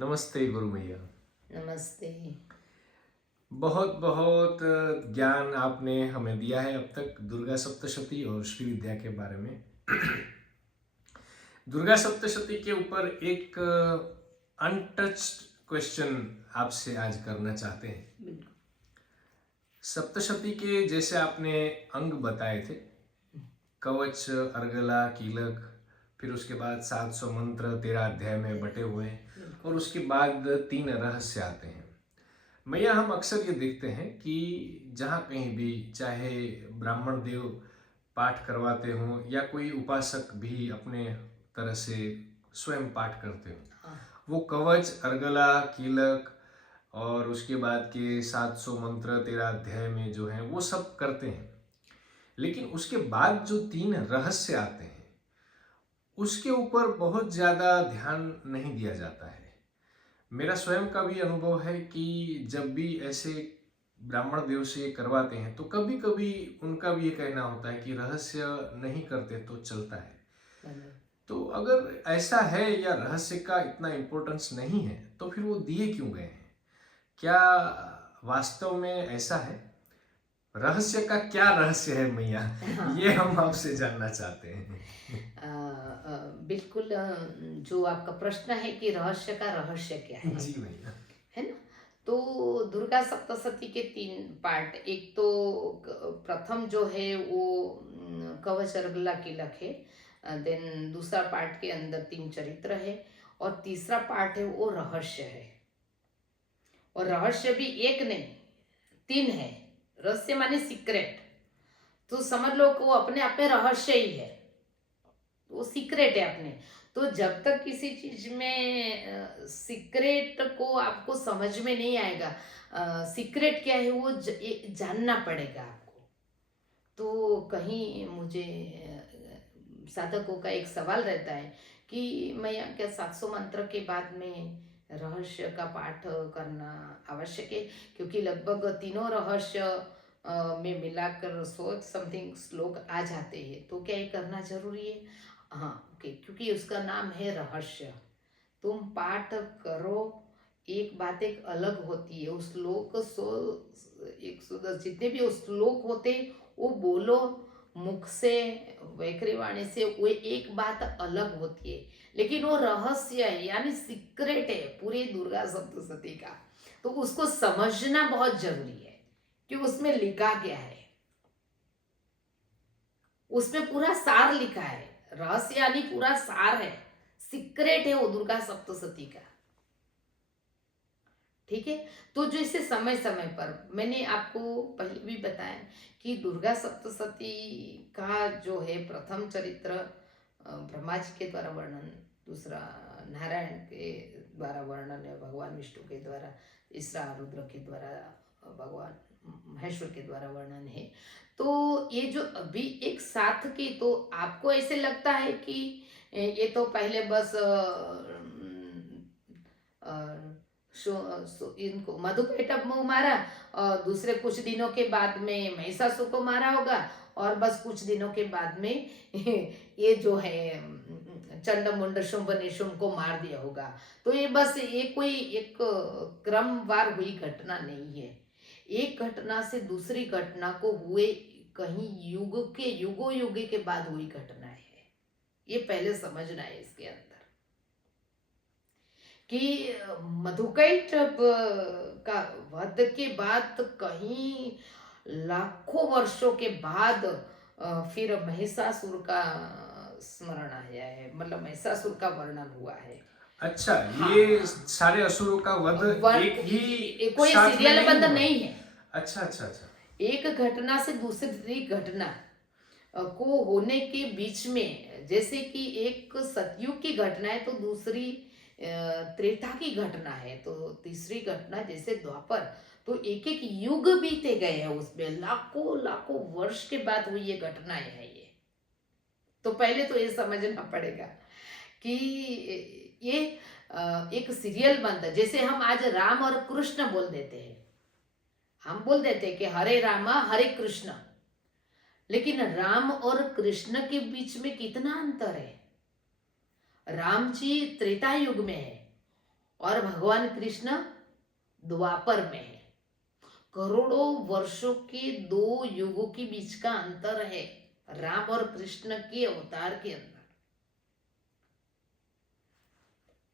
नमस्ते गुरु मैया। नमस्ते। बहुत बहुत ज्ञान आपने हमें दिया है अब तक दुर्गा सप्तशती और श्री विद्या के बारे में। दुर्गा सप्तशती के ऊपर एक अनटच्ड क्वेश्चन आपसे आज करना चाहते हैं। बिल्कुल। सप्तशती के जैसे आपने अंग बताए थे, कवच, अर्गला, कीलक, फिर उसके बाद 700 मंत्र 13 अध्याय में बटे हुए हैं और उसके बाद 3 रहस्य आते हैं। मैया, हम अक्सर ये देखते हैं कि जहाँ कहीं भी, चाहे ब्राह्मण देव पाठ करवाते हों या कोई उपासक भी अपने तरह से स्वयं पाठ करते हों, वो कवच, अर्गला, कीलक और उसके बाद के 700 मंत्र 13 अध्याय में जो है वो सब करते हैं। लेकिन उसके बाद जो 3 रहस्य आते हैं उसके ऊपर बहुत ज़्यादा ध्यान नहीं दिया जाता है। मेरा स्वयं का भी अनुभव है कि जब भी ऐसे ब्राह्मण देव से करवाते हैं तो कभी कभी उनका भी ये कहना होता है कि रहस्य नहीं करते तो चलता है। तो अगर ऐसा है या रहस्य का इतना इम्पोर्टेंस नहीं है तो फिर वो दिए क्यों गए हैं? क्या वास्तव में ऐसा है? रहस्य का क्या रहस्य है मैया? ये हम आपसे जानना चाहते हैं। बिल्कुल। जो आपका प्रश्न है कि रहस्य का रहस्य क्या है जी मैया। है ना? तो दुर्गा सप्तशती के 3 पार्ट, एक तो प्रथम जो है वो कवच, अर्गला, कीलक है। देन दूसरा पार्ट के अंदर 3 चरित्र है और तीसरा पार्ट है वो रहस्य है। और रहस्य भी एक नहीं, 3 है। रहस्य माने सीक्रेट। तो समझ लो कि वो अपने आप में रहस्य ही है, वो सीक्रेट है अपने। तो जब तक किसी चीज में सीक्रेट को आपको समझ में नहीं आएगा, सीक्रेट क्या है वो जानना पड़ेगा आपको। तो कहीं मुझे साधकों का एक सवाल रहता है कि मैं क्या 700 मंत्र के बाद में रहस्य का पाठ करना आवश्यक है? क्योंकि लगभग तीनों रहस्य में मिलाकर 100 समथिंग श्लोक आ जाते हैं, तो क्या ये करना जरूरी है? हाँ, ओके, क्योंकि उसका नाम है रहस्य। तुम पाठ करो, एक बात एक अलग होती है। उस श्लोक 110 जितने भी उस श्लोक होते वो बोलो मुख से, वैखरी वाणी से, वो एक बात अलग होती है। लेकिन वो रहस्य है, यानी सीक्रेट है पूरी दुर्गा सप्तशती का। तो उसको समझना बहुत जरूरी है कि उसमें लिखा क्या है। उसमें पूरा सार लिखा है। रहस्य यानी पूरा सार है, सीक्रेट है वो दुर्गा सप्तशती का। ठीक है। तो जैसे समय समय पर मैंने आपको पहले भी बताया कि दुर्गा सप्तशती का जो है प्रथम चरित्र ब्रह्मा जी के द्वारा वर्णन, दूसरा नारायण के द्वारा वर्णन है, भगवान विष्णु के द्वारा, तीसरा रुद्र के द्वारा, भगवान महेश्वर के द्वारा वर्णन है। तो ये जो अभी एक साथ की, तो आपको ऐसे लगता है कि ये तो पहले बस इनको मधुकैटभ मारा और दूसरे कुछ दिनों के बाद में महिषासुर को मारा होगा और बस कुछ दिनों के बाद में ये जो है चंड मुंड शुंभ निशुंभ को मार दिया होगा। तो ये बस ये कोई एक क्रमवार हुई घटना नहीं है। एक घटना से दूसरी घटना को हुए कहीं युग के युगों युगे के बाद हुई घटना है। ये पहले समझना है इसके अंदर कि मधुकैटभ का वध के बाद कहीं लाखों वर्षों के बाद फिर महिषासुर का स्मरण आया है, मतलब महिषासुर का वर्णन हुआ है। अच्छा, हाँ ये हाँ। सारे असुरों का वध एक ही कोई साथ में सीरियल नहीं बंद हुआ? नहीं है। अच्छा अच्छा अच्छा। एक घटना से दूसरी घटना को होने के बीच में, जैसे कि एक सतयुग की घटना है तो दूसरी त्रेता की घटना है, तो तीसरी घटना जैसे द्वापर, तो एक एक युग बीते गए हैं, उसमें लाखों लाखों वर्ष के बाद हुई ये घटनाएं है ये। तो पहले तो ये समझना पड़ेगा कि ये एक सीरियल बनता, जैसे हम आज राम और कृष्ण बोल देते हैं, हम बोल देते हैं कि हरे रामा हरे कृष्ण, लेकिन राम और कृष्ण के बीच में कितना अंतर है। राम जी त्रेता युग में है और भगवान कृष्ण द्वापर में है। करोड़ों वर्षों के दो युगों के बीच का अंतर है राम और कृष्ण के अवतार के अंदर।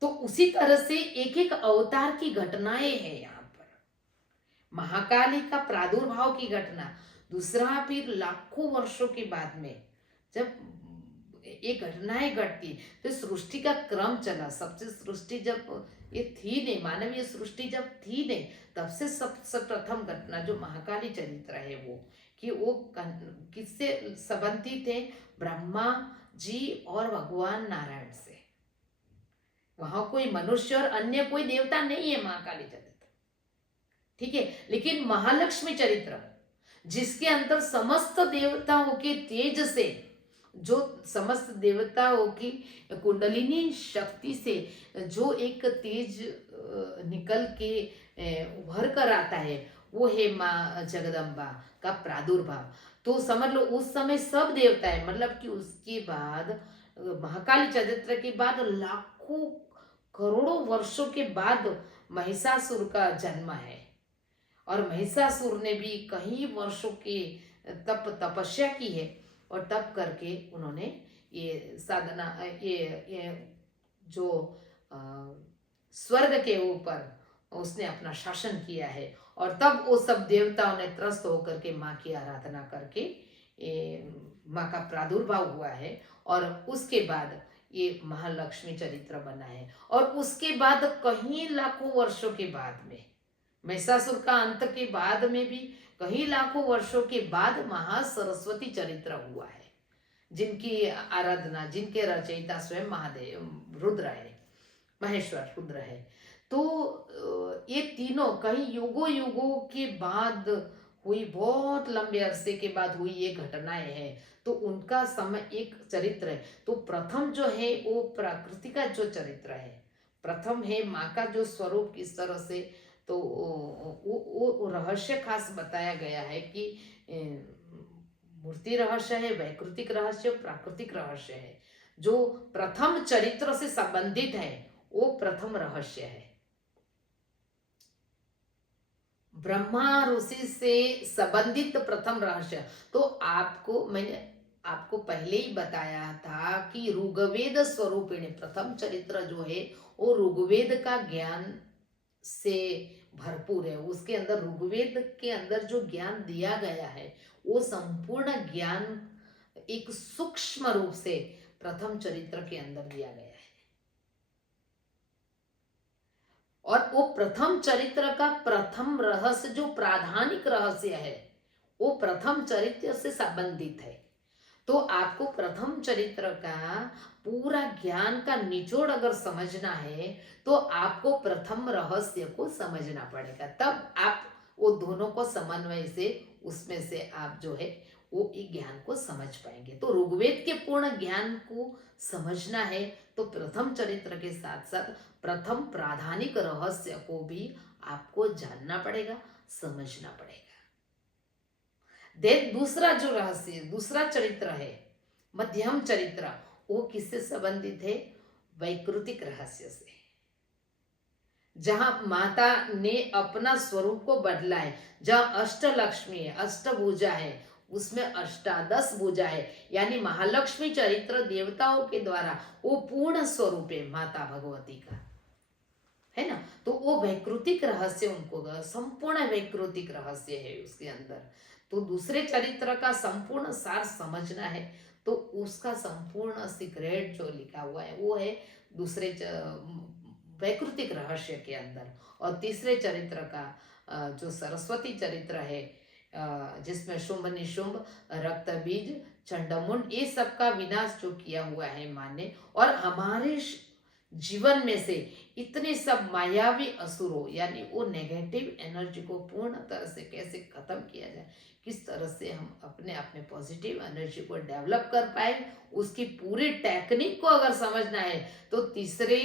तो उसी तरह से एक एक अवतार की घटनाएं हैं यहाँ पर। महाकाली का प्रादुर्भाव की घटना, दूसरा फिर लाखों वर्षों के बाद में जब ये घटनाएं घटती, तो सृष्टि का क्रम चला। सबसे सृष्टि जब ये थी नहीं, मानवीय सृष्टि जब थी नहीं, तब से सबसे प्रथम घटना जो महाकाली चरित्र है वो, कि वो किससे संबंधित है? ब्रह्मा जी और भगवान नारायण से। वहां कोई मनुष्य और अन्य कोई देवता नहीं है महाकाली चरित्र, ठीक है। लेकिन महालक्ष्मी चरित्र जिसके अंदर समस्त देवताओं के तेज से, जो समस्त देवताओं की कुंडलिनी शक्ति से जो एक तेज निकल के उभर कर आता है, वो है माँ जगदम्बा का प्रादुर्भाव। तो समझ लो उस समय सब देवता है, मतलब कि उसके बाद महाकाली चरित्र के बाद लाखों करोड़ों वर्षों के बाद महिषासुर का जन्म है। और महिषासुर ने भी कई वर्षों की तपस्या की है, और तब करके उन्होंने ये साधना, ये जो स्वर्ग के ऊपर उसने अपना शासन किया है। और तब वो सब देवताओं ने त्रस्त होकर के माँ की आराधना करके माँ का प्रादुर्भाव हुआ है, और उसके बाद ये महालक्ष्मी चरित्र बना है। और उसके बाद कई लाखों वर्षों के बाद में, महिषासुर का अंत के बाद में भी कई लाखों वर्षों के बाद महासरस्वती चरित्र हुआ है, जिनकी आराधना, जिनके रचयिता स्वयं महादेव रुद्र है, महेश्वर रुद्र है। तो ये तीनों कई युगों युगों के बाद हुई, बहुत लंबे अरसे के बाद हुई ये घटनाएं हैं। तो उनका समय एक चरित्र है। तो प्रथम जो है वो प्रकृति का जो चरित्र है, प्रथम है माँ का जो स्वरूप किस तरह से, तो वो रहस्य खास बताया गया है कि मूर्ति रहस्य है, वैकृतिक रहस्य, प्राकृतिक रहस्य है। जो प्रथम चरित्र से संबंधित है वो प्रथम रहस्य है। ब्रह्मा ऋषि से संबंधित प्रथम रहस्य। तो मैंने आपको पहले ही बताया था कि ऋग्वेद स्वरूपिणी प्रथम चरित्र जो है वो ऋग्वेद का ज्ञान से भरपूर है। उसके अंदर ऋग्वेद के अंदर जो ज्ञान दिया गया है वो संपूर्ण ज्ञान एक सूक्ष्म रूप से प्रथम चरित्र के अंदर दिया गया है। और वो प्रथम चरित्र का प्रथम रहस्य जो प्राधानिक रहस्य है वो प्रथम चरित्र से संबंधित है। तो आपको प्रथम चरित्र का पूरा ज्ञान का निचोड़ अगर समझना है तो आपको प्रथम रहस्य को समझना पड़ेगा, तब आप वो दोनों को समन्वय से उसमें से आप जो है वो एक ज्ञान को समझ पाएंगे। तो ऋग्वेद के पूर्ण ज्ञान को समझना है तो प्रथम चरित्र के साथ साथ प्रथम प्राधानिक रहस्य को भी आपको जानना पड़ेगा, समझना पड़ेगा। देन दूसरा जो रहस्य, दूसरा चरित्र है मध्यम चरित्र, वो किससे संबंधित है? वैकृतिक रहस्य से, जहां माता ने अपना स्वरूप को बदला है, जहां अष्टलक्ष्मी है, अष्टभुजा है, उसमें अष्टादश भुजा है, यानी महालक्ष्मी चरित्र देवताओं के द्वारा वो पूर्ण स्वरूप है माता भगवती का, है ना। तो वो वैकृतिक रहस्य, उनको संपूर्ण वैकृतिक रहस्य है उसके अंदर। तो दूसरे चरित्र का संपूर्ण सार समझना है तो उसका संपूर्ण सीक्रेट जो लिखा हुआ है वो है दूसरे वैकृतिक रहस्य के अंदर। और तीसरे चरित्र का जो सरस्वती चरित्र है, जिसमें शुंभ निशुंभ, रक्त बीज, चंडमुंड, ये सब का विनाश जो किया हुआ है माँ ने, और हमारे जीवन में से इतने सब मायावी असुरों, यानी वो नेगेटिव एनर्जी को पूर्ण तरह से कैसे खत्म किया जाए, किस तरह से हम अपने आप में पॉजिटिव एनर्जी को डेवलप कर पाए, उसकी पूरी टेक्निक को अगर समझना है तो तीसरे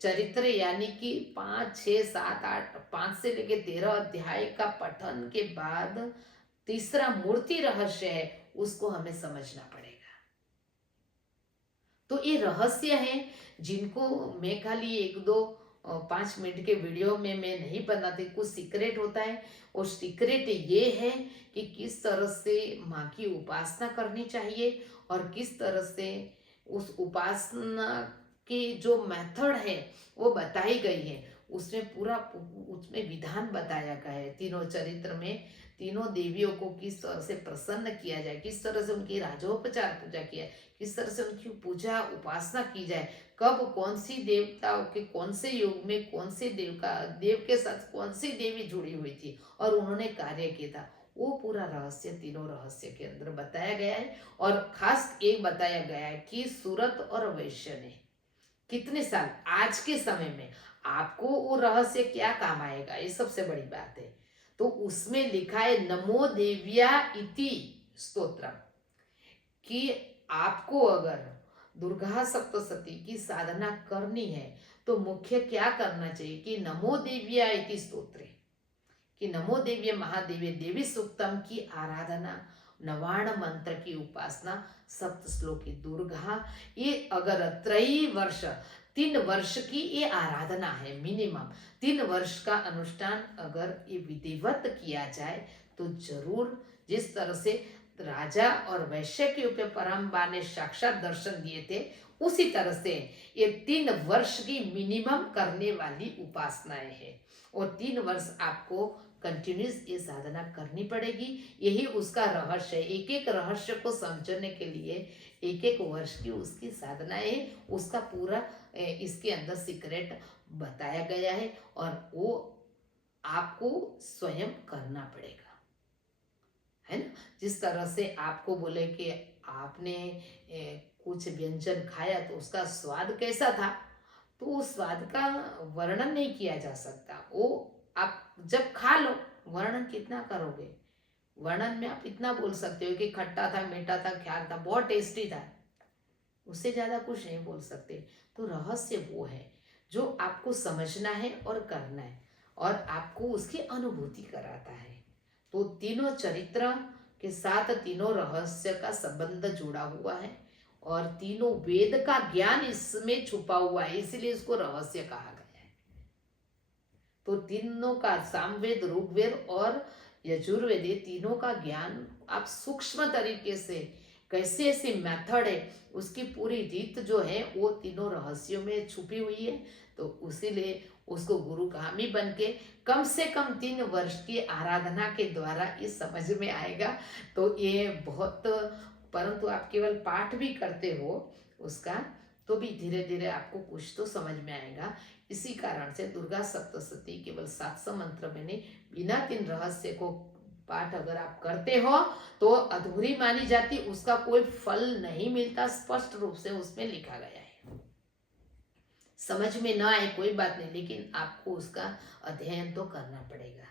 चरित्र यानी कि 5, 6, 7, 8, 5 से लेके 13 अध्याय का पठन के बाद तीसरा मूर्ति रहस्य है, उसको हमें समझना पड़ेगा। तो ये रहस्य हैं जिनको मैं खाली 1-2 5 मिनट के वीडियो में मैं नहीं बनाती, कुछ सीक्रेट होता है। और सीक्रेट ये है कि किस तरह से माँ की उपासना करनी चाहिए और किस तरह से उस उपासना की जो मेथड है वो बताई गई है। उसमें पूरा उसमें विधान बताया गया है। तीनों चरित्र में तीनों देवियों को किस तरह से प्रसन्न किया जाए, किस तरह से उनकी राजोपचार पूजा किया, किस तरह से उनकी पूजा उपासना की जाए, कब कौन सी देवताओं के कौन से युग में कौन से देव के साथ कौन सी देवी जुड़ी हुई थी और उन्होंने कार्य किया था, वो पूरा रहस्य तीनों रहस्य के अंदर बताया गया है। और खास एक बताया गया है कि सूरत और वैश्य ने कितने साल आज के समय में आपको वो रहस्य क्या काम आएगा, ये सबसे बड़ी बात है। तो उसमें लिखा है नमो देव्या इति स्तोत्रम, कि आपको अगर दुर्गा सप्तशती की साधना करनी है तो मुख्य क्या करना चाहिए कि नमो देव्या इति स्तोत्रे, कि नमो देव्य महादेव्य देवी सूक्तम की आराधना, नवाण मंत्र की उपासना, सप्त श्लोकी दुर्गा, ये अगर 3 वर्ष 3 वर्ष की ये आराधना है, मिनिमम 3 वर्ष का अनुष्ठान अगर ये विधिवत किया जाए तो जरूर जिस तरह से राजा और वैश्य के ऊपर परम्बा ने साक्षात दर्शन दिए थे उसी तरह से ये 3 वर्ष की मिनिमम करने वाली उपासनाएं हैं। और 3 वर्ष आपको कंटिन्यूस ये साधना करनी पड़ेगी। यही उसका रहस्य है। एक एक रहस्य को समझने के लिए एक एक वर्ष की उसकी साधना है, उसका पूरा इसके अंदर सीक्रेट बताया गया है और वो आपको स्वयं करना पड़ेगा, है ना। जिस तरह से आपको बोले कि आपने कुछ व्यंजन खाया तो उसका स्वाद कैसा था, तो उस स्वाद का वर्णन नहीं किया जा सकता। वो आप जब खा लो, वर्णन कितना करोगे। वर्णन में आप इतना बोल सकते हो कि खट्टा था, मीठा था, ख्याल था, बहुत टेस्टी था, उससे ज्यादा कुछ नहीं बोल सकते। तो रहस्य वो है जो आपको समझना है और करना है और आपको उसकी अनुभूति कराता है। तो तीनों चरित्र के साथ तीनों रहस्य का संबंध जुड़ा हुआ है और तीनों वेद का ज्ञान इसमें छुपा हुआ है, इसीलिए इसको रहस्य कहा गया है। तो तीनों का सामवेद, ऋग्वेद और यजुर्वेद, ये तीनों का ज्ञान आप सूक्ष्म तरीके से कैसे ऐसी मेथड है, उसकी पूरी रीत जो है वो तीनों रहस्यों में छुपी हुई है। तो उसीलिए उसको गुरुगामी बन के कम से कम 3 वर्ष की आराधना के द्वारा ये समझ में आएगा। तो ये बहुत, परंतु आप केवल पाठ भी करते हो उसका तो भी धीरे धीरे आपको कुछ तो समझ में आएगा। इसी कारण से दुर्गा सप्तशती केवल 700 मंत्र में नहीं, बिना 3 रहस्य को पाठ अगर आप करते हो तो अधूरी मानी जाती, उसका कोई फल नहीं मिलता। स्पष्ट रूप से उसमें लिखा गया है। समझ में ना आए कोई बात नहीं, लेकिन आपको उसका अध्ययन तो करना पड़ेगा,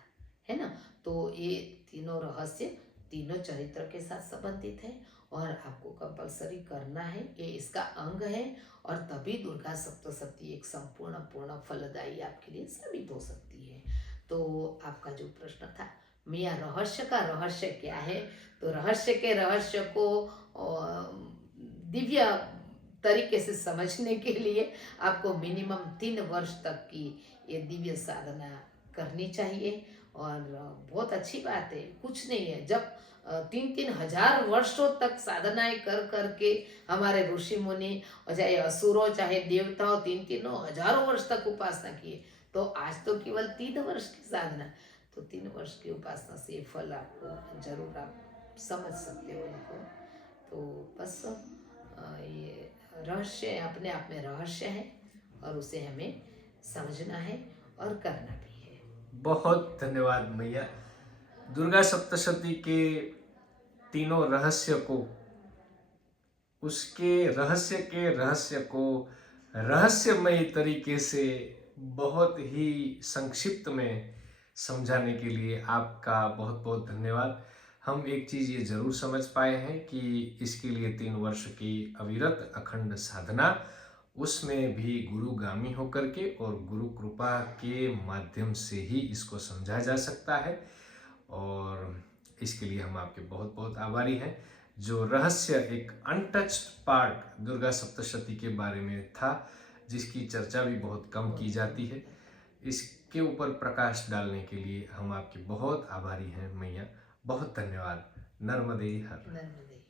है ना। तो ये तीनों रहस्य तीनों चरित्र के साथ संबंधित है और आपको कंपलसरी करना है, ये इसका अंग है। और तभी दुर्गा सप्तशती एक संपूर्ण पूर्ण फलदायी आपके लिए साबित हो सकती है। तो आपका जो प्रश्न था मिया रहस्य का रहस्य क्या है, तो रहस्य के रहस्य को दिव्य तरीके से समझने के लिए आपको मिनिमम 3 वर्ष तक की ये दिव्य साधना करनी चाहिए। और बहुत अच्छी बात है, कुछ नहीं है। जब 3-3 हजार वर्षों तक साधनाएं कर करके हमारे ऋषि मुनि और चाहे असुरों चाहे देवताओं 3-3 हजारों वर्ष तक उपासना किए, तो आज तो केवल 3 वर्ष की साधना, तो 3 वर्ष की उपासना से फल आपको जरूर आप समझ सकते हो इनको। तो बस ये रहस्य अपने आप में रहस्य है और उसे हमें समझना है और करना भी है। बहुत धन्यवाद मैया। दुर्गा सप्तशती के तीनों रहस्य को, उसके रहस्य के रहस्य को रहस्यमय तरीके से बहुत ही संक्षिप्त में समझाने के लिए आपका बहुत बहुत धन्यवाद। हम एक चीज़ ये जरूर समझ पाए हैं कि इसके लिए 3 वर्ष की अविरत अखंड साधना, उसमें भी गुरुगामी होकर के और गुरु कृपा के माध्यम से ही इसको समझा जा सकता है। और इसके लिए हम आपके बहुत बहुत आभारी हैं। जो रहस्य एक अनटच्ड पार्ट दुर्गा सप्तशती के बारे में था, जिसकी चर्चा भी बहुत कम की जाती है। इसके ऊपर प्रकाश डालने के लिए हम आपके बहुत आभारी हैं मैया। बहुत धन्यवाद। नर्मदे हर। नर्मदे।